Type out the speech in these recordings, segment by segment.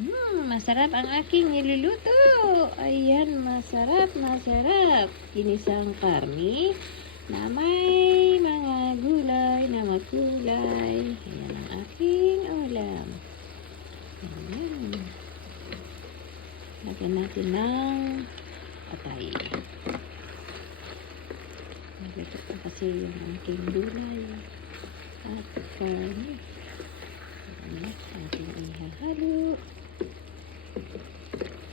Masarap ang aking niluluto. Ayan, masarap, masarap. Ginisang karni na may mga gulay na makulay. Ayan ang aking ulam. Ayan. Lagyan natin ng patay. Nagluto pa kasi yung aking gulay at karni. Ayan, ating ihahalo.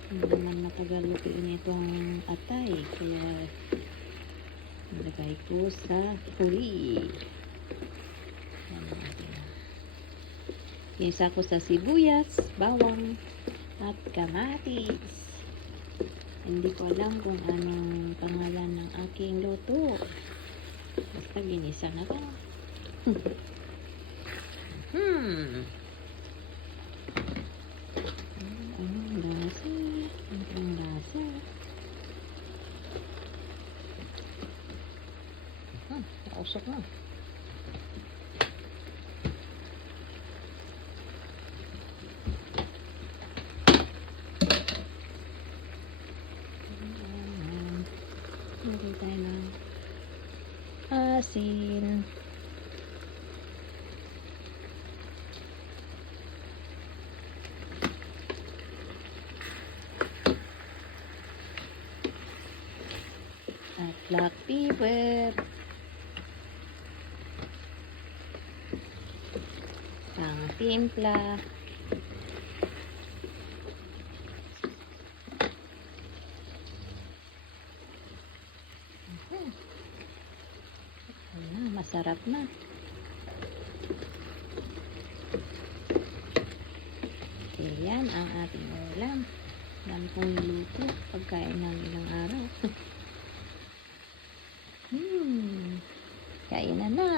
Hindi naman matagal lutuin itong atay, kaya nilagay ko sa huli. Isa ko sa sibuyas, bawang, at kamatis. Hindi ko alam kung anong pangalan ng aking luto. Basta ginisa na lang. Ang lasa. Kausap na. Lagay tayo ng asin. At black pepper. Pang timpla. Ayan, masarap na. Ayan ang ating ulam. Yan pong luto. Pagkain ng ilang araw. Kain na na.